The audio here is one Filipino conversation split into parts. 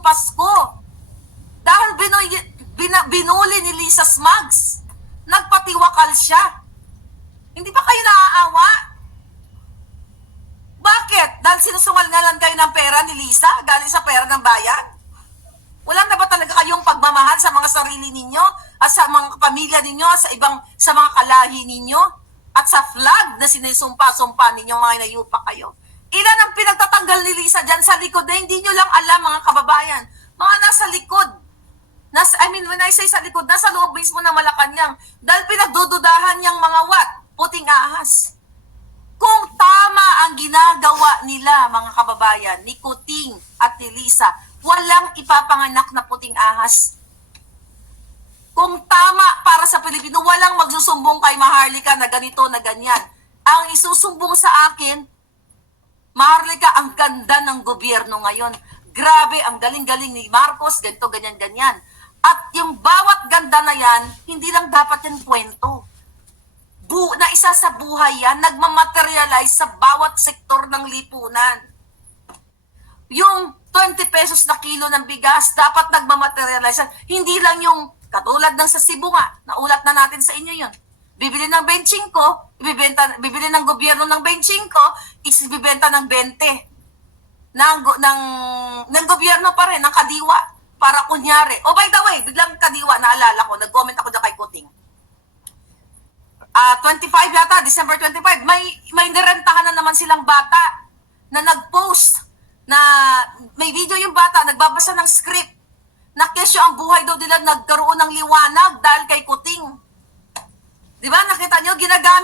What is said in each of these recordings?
Pasko. Dahil binoy, bina, binuli ni Lisa Smugs. Nagpatiwakal siya. Hindi ba kayo naaawa? Bakit? Dahil sinusungal-ngalan kayo ng pera ni Lisa galing sa pera ng bayan? Wala na ba talaga kayong pagmamahal sa mga sarili ninyo at sa mga pamilya ninyo at sa ibang sa mga kalahi ninyo at sa flag na sinisumpa-sumpa ninyo mga inayupa kayo? Ilan ang pinagtatanggal ni Lisa dyan sa likod na hindi nyo lang alam mga kababayan? Mga nasa likod. Nasa, I mean, when I say sa likod, nasa loob mismo ng Malacanang. Dahil pinagdududahan niyang mga wat, puting ahas. Kung tama ang ginagawa nila, mga kababayan, ni Kuting at ni Lisa, walang ipapanganak na puting ahas. Kung tama para sa Pilipino, walang magsusumbong kay Maharlika na ganito, na ganyan. Ang isusumbong sa akin, Maharlika, ang ganda ng gobyerno ngayon. Grabe, ang galing-galing ni Marcos, ganito, ganyan, ganyan. At yung bawat ganda na yan, hindi lang dapat yung kwento. Bu na isa sa buhay yan, nagmamaterialize sa bawat sektor ng lipunan. Yung 20 pesos na kilo ng bigas, dapat nagmamaterialize yan. Hindi lang yung katulad ng sa Cebu nga, naulat na natin sa inyo yun. Bibili ng benching ko, ibibenta, bibili ng gobyerno ng benching ko, is ibibenta ng 20 ng, ng, ng gobyerno pa rin, ng kadiwa, para kunyari. Oh, by the way, biglang kadiwa, naalala ko, nag-comment ako dyan kay Kuting. Ah, 25 yata, December 25, may, may nirentahan na naman silang bata na nag-post na may video yung bata, nagbabasa ng script na kesyo ang buhay daw nila nagkaroon ng liwanag dahil kay Kuting. Di ba? Nakita nyo,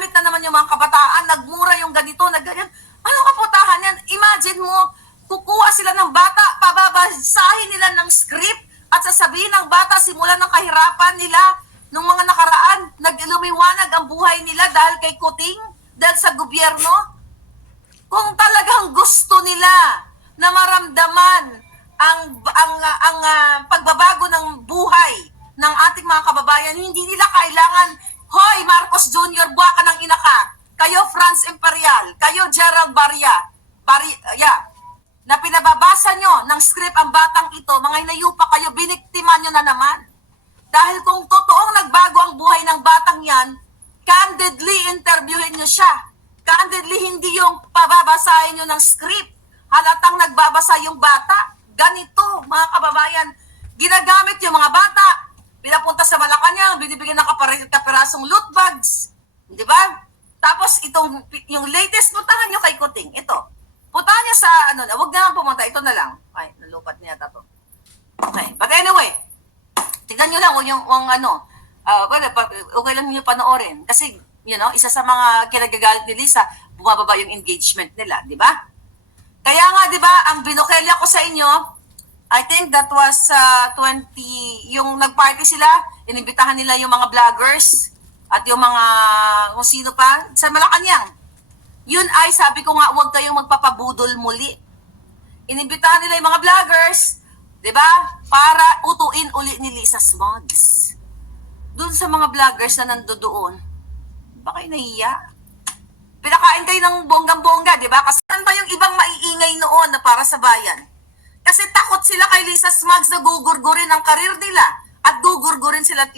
ginagamit na naman yung mga kabataan, nagmura yung ganito, na ganyan. Ano kaputahan yan? Imagine mo, kukuha sila ng bata, pababasahin nila ng script, at sasabihin ng bata simula ng kahirapan nila nung mga nakaraan, naglumiwanag ang buhay nila dahil kay Kuting, dahil sa gobyerno. Kung talagang gusto nila na maramdaman ang ang ang ah, pagbabago ng buhay ng ating mga kababayan, hindi nila kailangan, Hoy, Marcos Jr., buwa ka ng ina ka. Kayo, Franz Imperial. Kayo, Gerald Barria. Bari, yeah. Na pinababasa nyo ng script ang batang ito, mga inayupa kayo, biniktima nyo na naman. Dahil kung totoong nagbago ang buhay ng batang yan, candidly interviewin nyo siya. Candidly, hindi yung pababasahin nyo ng script. Halatang nagbabasa yung bata. Ganito, mga kababayan, ginagamit yung mga bata. Pinapunta sa Malacanang, binibigyan ng kaperasong loot bags. Di ba? Tapos itong, yung latest, puntahan nyo kay Kuting. Ito. Puntahan nyo sa, ano na, huwag na lang pumunta. Ito na lang. Ay, nalupat niya to. Okay. But anyway, tignan nyo lang kung yung, yung ano, ah, well, okay lang nyo panoorin. Kasi, you know, isa sa mga kinagagalit ni Lisa, bumababa yung engagement nila, di ba? Kaya nga, di ba, ang binukelya ko sa inyo, I think that was uh, 20, yung nag-party sila, inimbitahan nila yung mga vloggers at yung mga, kung sino pa, sa Malacanang. Yun ay, sabi ko nga, huwag kayong magpapabudol muli. Inimbitahan nila yung mga vloggers, di ba? Para utuin uli ni Lisa Smugs. Doon sa mga vloggers na nandoon, ba kayo nahiya? Pinakain kayo ng bonggang-bongga, di ba? Kasi ano ba yung ibang maiingay noon na para sa bayan? Sila kay Lisa Smugs na gugurgurin ang karir nila. At gugurgurin sila at